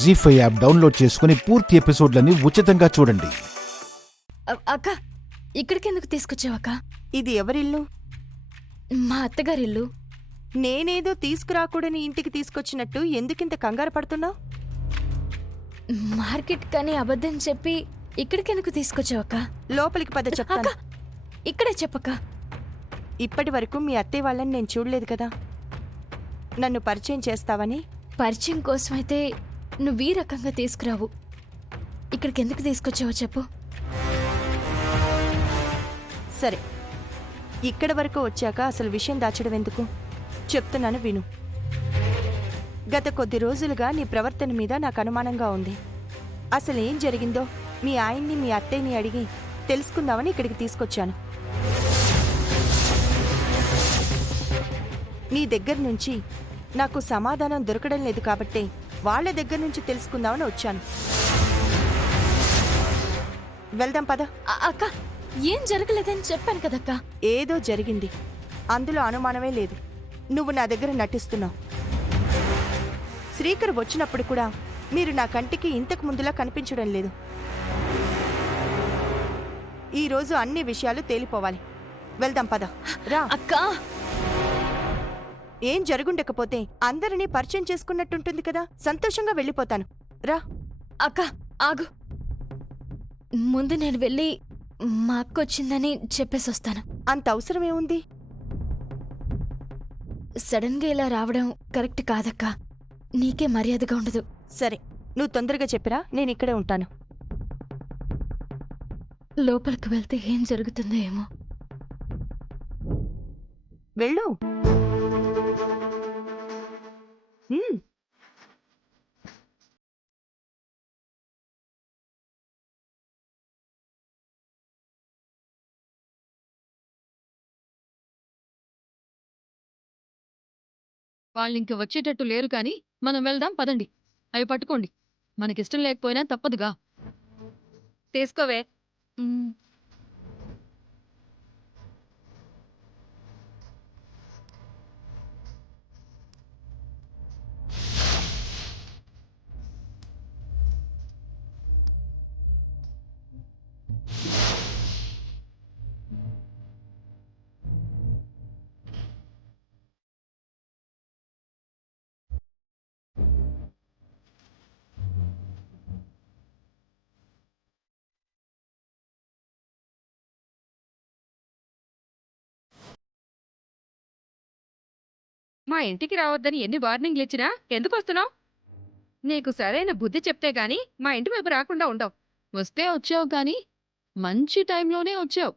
జీ5 app download చేసుకుని పూర్తి ఎపిసోడ్లని ఉచితంగా చూడండి. అక్క, ఇక్కడికెందుకు తీసుకొచ్చావక్క? ఇది ఎవరిల్లు? మా అత్తగారిల్లు. నేనేదో తీసుకురాకూడని ఇంటికి తీసుకొచ్చినట్టు ఎందుకింత కంగారు పడుతున్నావు? మార్కెట్ కని అబద్ధం చెప్పి ఇక్కడికెందుకు తీసుకొచ్చావక్క? లోపలికి పద చెప్తాను. ఇక్కడే చెప్పక్క. ఇప్పటి వరకు మీ అత్తయ్య వాళ్ళని నేను చూడలేదు కదా, నన్ను పరిచయం చేస్తావని. పరిచయం కోసమైతే నువ్వు ఈ రకంగా తీసుకురావు. ఇక్కడికెందుకు తీసుకొచ్చావో చెప్పు. సరే, ఇక్కడ వరకు వచ్చాక అసలు విషయం దాచడం ఎందుకు? చెప్తున్నాను విను. గత కొద్ది రోజులుగా నీ ప్రవర్తన మీద నాకు అనుమానంగా ఉంది. అసలు ఏం జరిగిందో మీ ఆయన్ని మీ అత్తయ్యని అడిగి తెలుసుకుందామని ఇక్కడికి తీసుకొచ్చాను. నీ దగ్గర నుంచి నాకు సమాధానం దొరకడం లేదు కాబట్టి వాళ్ళ దగ్గర నుంచి తెలుసుకుందామని వచ్చాను. వెళ్దాం పద. అక్క, ఏం జరగలేదని చెప్పాను కదక్క. ఏదో జరిగింది, అందులో అనుమానమే లేదు. నువ్వు నా దగ్గర నటిస్తున్నావు. శ్రీకర్ వచ్చినప్పుడు కూడా మీరు నా కంటికి ఇంతకు ముందులా కనిపించడం లేదు. ఈరోజు అన్ని విషయాలు తేలిపోవాలి. వెళ్దాం పద. రా అక్క. ఏం జరుగుండకపోతే అందరినీ పరిచయం చేసుకున్నట్టుంటుంది కదా, సంతోషంగా వెళ్ళిపోతాను. రా. అక్క ఆగు. ముందు నేను వెళ్ళి మా అక్క వచ్చిందని చెప్పేసి వస్తాను. అంత అవసరమేముంది? సడన్ గా ఇలా రావడం కరెక్ట్ కాదక్క. నీకే మర్యాదగా ఉండదు. సరే, నువ్వు తొందరగా చెప్పిరా, నేను ఇక్కడే ఉంటాను. లోపలికి వెళ్తే ఏం జరుగుతుందో ఏమో. వెళ్ళు. వాళ్ళింక వచ్చేటట్టు లేరు కాని మనం వెళ్దాం పదండి. అవి పట్టుకోండి. మనకిష్టం లేకపోయినా తప్పదుగా. తీసుకోవే. మా ఇంటికి రావద్దని ఎన్ని వార్నింగ్లు ఇచ్చినా ఎందుకు వస్తున్నావు? నీకు సరైన బుద్ధి చెప్తే గాని మా ఇంటి వైపు రాకుండా ఉండవు. వస్తే వచ్చావు కానీ మంచి టైంలోనే వచ్చావు.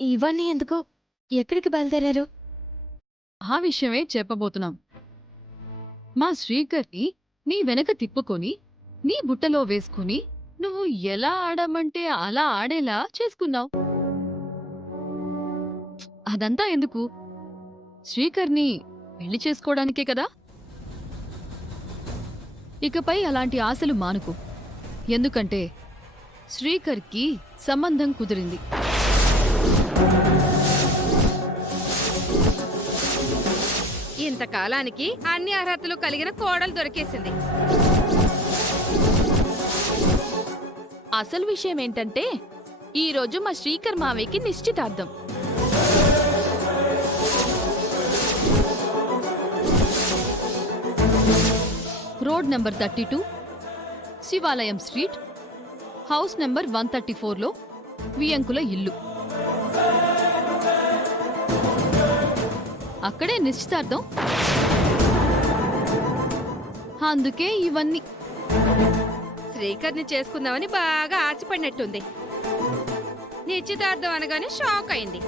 ఇవన్నీ ఎందుకు? ఎక్కడికి బయలుదేరారు? ఆ విషయమే చెప్పబోతున్నాం. మా శ్రీకర్ని నీ వెనక తిప్పుకొని నీ బుట్టలో వేసుకుని నువ్వు ఎలా ఆడమంటే అలా ఆడేలా చేసుకున్నావు. అదంతా ఎందుకు? శ్రీకర్ని పెళ్లి చేసుకోవడానికే కదా. ఇకపై అలాంటి ఆశలు మానుకు. ఎందుకంటే శ్రీకర్కి సంబంధం కుదిరింది. ఇంతకాలానికి అన్ని అర్హతలు కలిగిన కోడలు దొరికేసింది. అసలు విషయం ఏంటంటే ఈరోజు మా శ్రీకర్ మావయ్యకి నిశ్చితార్థం. రోడ్ నెంబర్ 32, శివాలయం స్ట్రీట్, హౌస్ నెంబర్ 134లో వియంకుల ఇల్లు. అక్కడే నిశ్చితార్థం. అందుకే ఇవన్నీ. శ్రీకర్ని చేసుకుందామని బాగా ఆశపడినట్టుంది. నిశ్చితార్థం అనగానే షాక్ అయింది.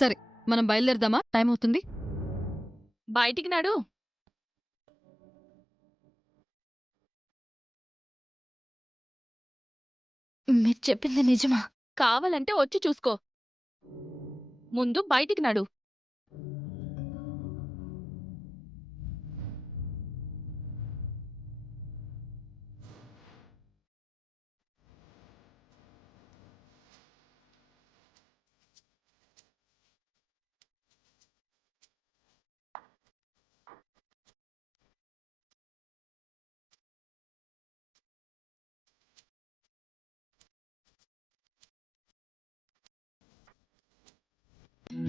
సరే, మనం బయలుదేరదామా? టైం అవుతుంది. బయటికి నాడు. మీరు చెప్పింది నిజమా? కావాలంటే వచ్చి చూసుకో. ముందు బయటికి నాడు.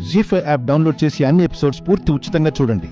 జీ5 యాప్ డౌన్లోడ్ చేసి అన్ని ఎపిసోడ్స్ పూర్తి ఉచితంగా చూడండి.